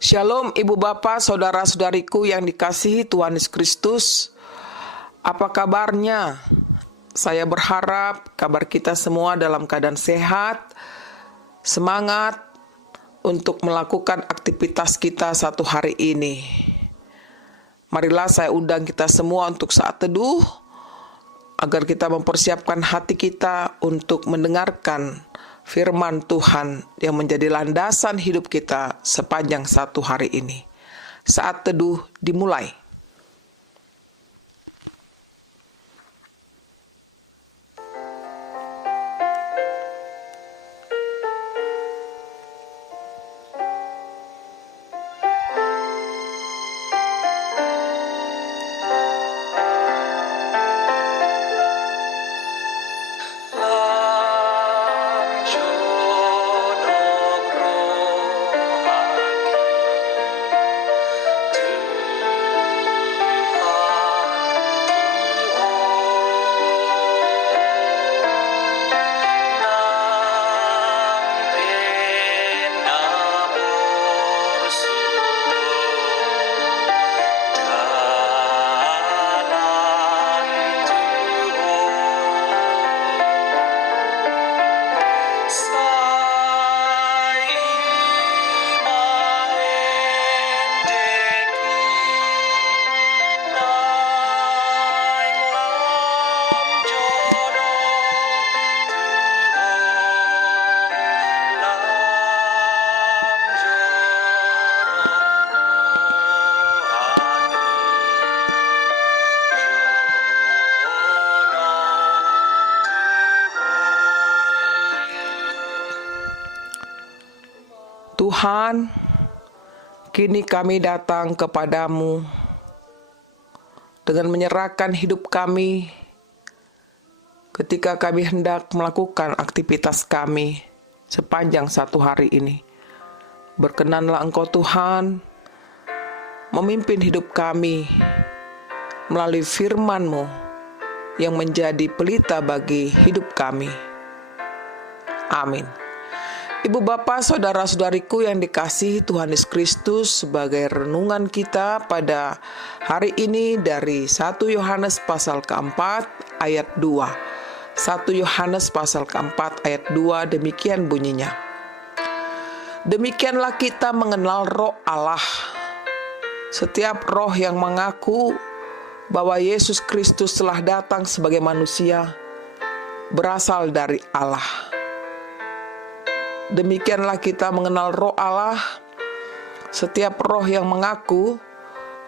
Shalom Ibu Bapak, Saudara-saudariku yang dikasihi Tuhan Yesus Kristus. Apa kabarnya? Saya berharap kabar kita semua dalam keadaan sehat, semangat untuk melakukan aktivitas kita satu hari ini. Marilah saya undang kita semua untuk saat teduh, agar kita mempersiapkan hati kita untuk mendengarkan firman Tuhan yang menjadi landasan hidup kita sepanjang satu hari ini. Saat teduh dimulai. Tuhan, kini kami datang kepadamu dengan menyerahkan hidup kami ketika kami hendak melakukan aktivitas kami sepanjang satu hari ini. Berkenanlah Engkau Tuhan memimpin hidup kami melalui firman-Mu yang menjadi pelita bagi hidup kami. Amin. Ibu Bapak, Saudara-saudariku yang dikasihi Tuhan Yesus Kristus, sebagai renungan kita pada hari ini dari 1 Yohanes pasal keempat ayat 2. 1 Yohanes pasal keempat ayat 2, demikian bunyinya. Demikianlah kita mengenal Roh Allah. Setiap roh yang mengaku bahwa Yesus Kristus telah datang sebagai manusia berasal dari Allah. Demikianlah kita mengenal Roh Allah. Setiap roh yang mengaku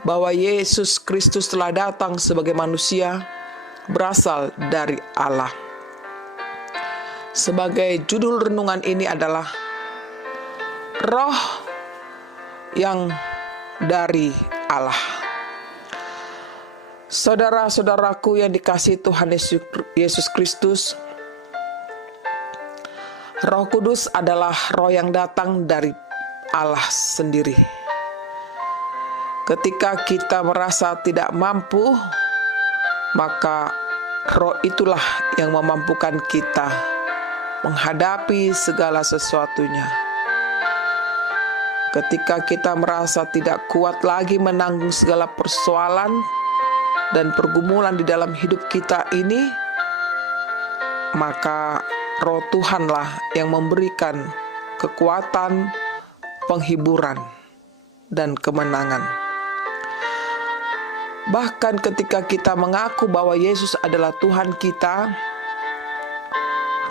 bahwa Yesus Kristus telah datang sebagai manusia berasal dari Allah. Sebagai judul renungan ini adalah Roh yang dari Allah. Saudara-saudaraku yang dikasihi Tuhan Yesus Kristus, Roh Kudus adalah roh yang datang dari Allah sendiri. Ketika kita merasa tidak mampu, maka roh itulah yang memampukan kita menghadapi segala sesuatunya. Ketika kita merasa tidak kuat lagi menanggung segala persoalan dan pergumulan di dalam hidup kita ini, maka Roh Tuhanlah yang memberikan kekuatan, penghiburan, dan kemenangan. Bahkan ketika kita mengaku bahwa Yesus adalah Tuhan kita,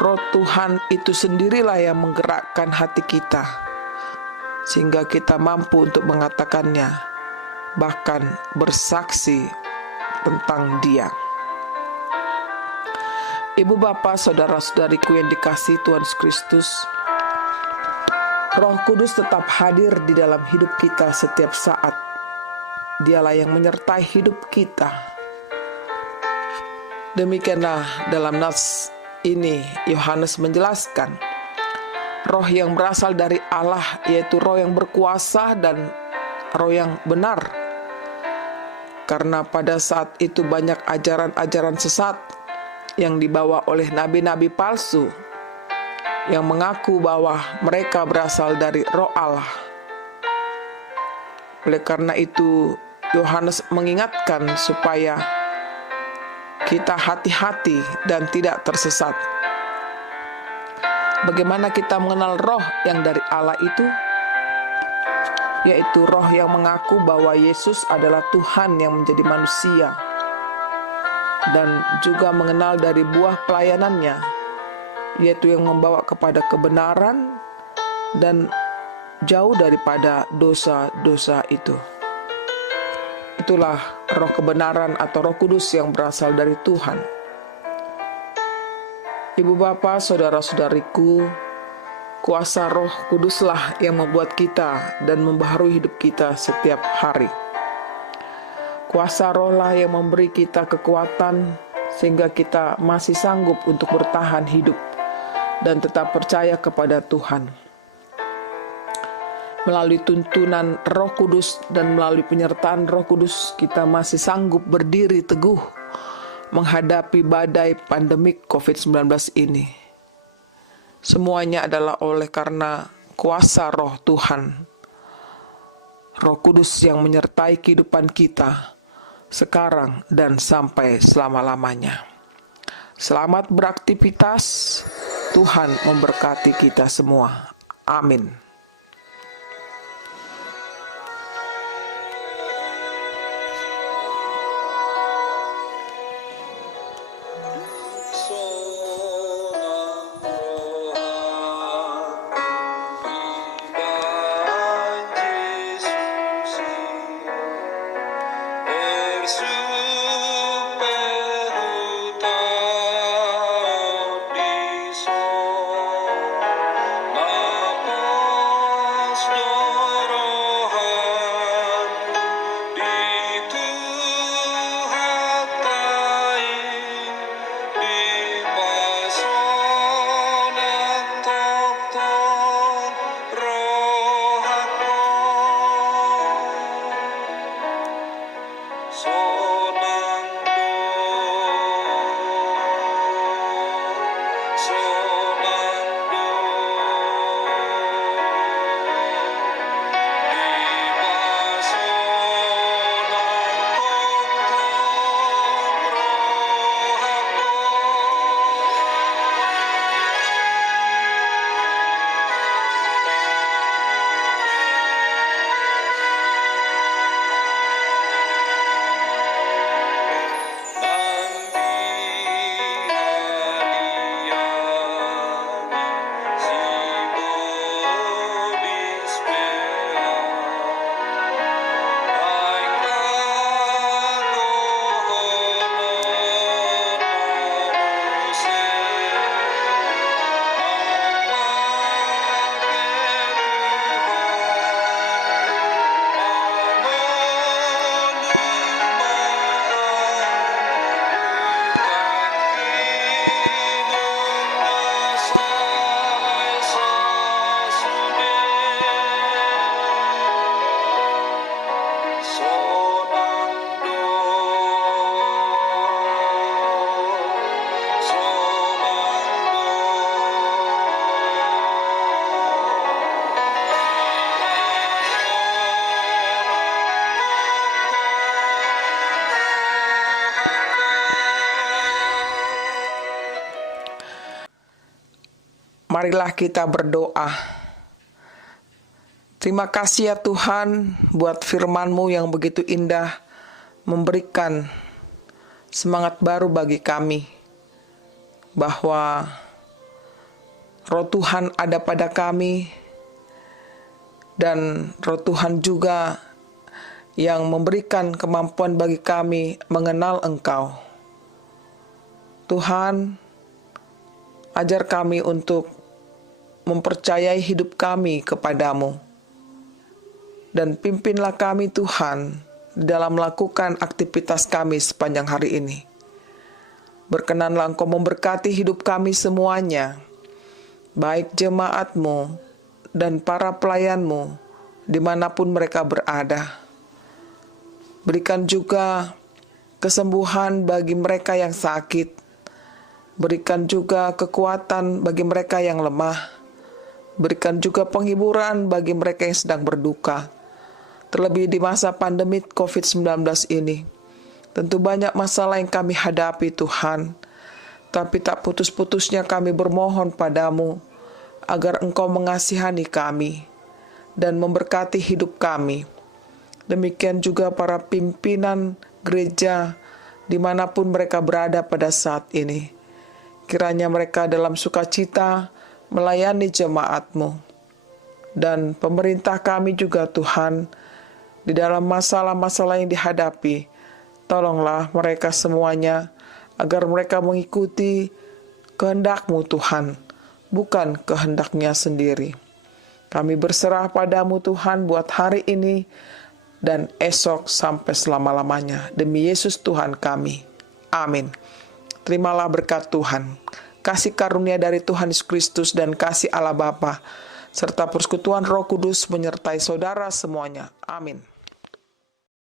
Roh Tuhan itu sendirilah yang menggerakkan hati kita, sehingga kita mampu untuk mengatakannya, bahkan bersaksi tentang Dia. Ibu Bapak, Saudara-saudariku yang dikasihi Tuhan Yesus Kristus, Roh Kudus tetap hadir di dalam hidup kita setiap saat. Dialah yang menyertai hidup kita. Demikianlah dalam nas ini Yohanes menjelaskan, roh yang berasal dari Allah, yaitu roh yang berkuasa dan roh yang benar. Karena pada saat itu banyak ajaran-ajaran sesat yang dibawa oleh nabi-nabi palsu yang mengaku bahwa mereka berasal dari Roh Allah. Oleh karena itu, Yohanes mengingatkan supaya kita hati-hati dan tidak tersesat. Bagaimana kita mengenal roh yang dari Allah itu? Yaitu roh yang mengaku bahwa Yesus adalah Tuhan yang menjadi manusia, dan juga mengenal dari buah pelayanannya, yaitu yang membawa kepada kebenaran dan jauh daripada dosa-dosa itu. Itulah roh kebenaran atau Roh Kudus yang berasal dari Tuhan. Ibu bapak, saudara-saudariku, kuasa Roh Kuduslah yang membuat kita dan membaharui hidup kita setiap hari. Kuasa Roh-lah yang memberi kita kekuatan sehingga kita masih sanggup untuk bertahan hidup dan tetap percaya kepada Tuhan. Melalui tuntunan Roh Kudus dan melalui penyertaan Roh Kudus, kita masih sanggup berdiri teguh menghadapi badai pandemik COVID-19 ini. Semuanya adalah oleh karena kuasa Roh Tuhan, Roh Kudus yang menyertai kehidupan kita sekarang dan sampai selama-lamanya. Selamat beraktivitas, Tuhan memberkati kita semua. Amin. Marilah kita berdoa. Terima kasih ya Tuhan buat firman-Mu yang begitu indah, memberikan semangat baru bagi kami, bahwa Roh Tuhan ada pada kami, dan Roh Tuhan juga yang memberikan kemampuan bagi kami mengenal Engkau. Tuhan, ajar kami untuk mempercayai hidup kami kepadamu, dan pimpinlah kami Tuhan dalam melakukan aktivitas kami sepanjang hari ini. Berkenanlah Engkau memberkati hidup kami semuanya, baik jemaat-Mu dan para pelayan-Mu dimanapun mereka berada. Berikan juga kesembuhan bagi mereka yang sakit. Berikan juga kekuatan bagi mereka yang lemah. Berikan juga penghiburan bagi mereka yang sedang berduka. terlebih di masa pandemi COVID-19 ini. Tentu banyak masalah yang kami hadapi Tuhan, tapi tak putus-putusnya kami bermohon padamu, agar Engkau mengasihani kami dan memberkati hidup kami. Demikian juga para pimpinan gereja dimanapun mereka berada pada saat ini. Kiranya mereka dalam sukacita melayani jemaat-Mu. Dan pemerintah kami juga Tuhan, di dalam masalah-masalah yang dihadapi, tolonglah mereka semuanya agar mereka mengikuti kehendak-Mu Tuhan, bukan kehendaknya sendiri. Kami berserah padamu Tuhan buat hari ini dan esok sampai selama-lamanya. Demi Yesus Tuhan kami. Amin. Terimalah berkat Tuhan, kasih karunia dari Tuhan Yesus Kristus dan kasih Allah Bapa, serta persekutuan Roh Kudus menyertai saudara semuanya. Amin.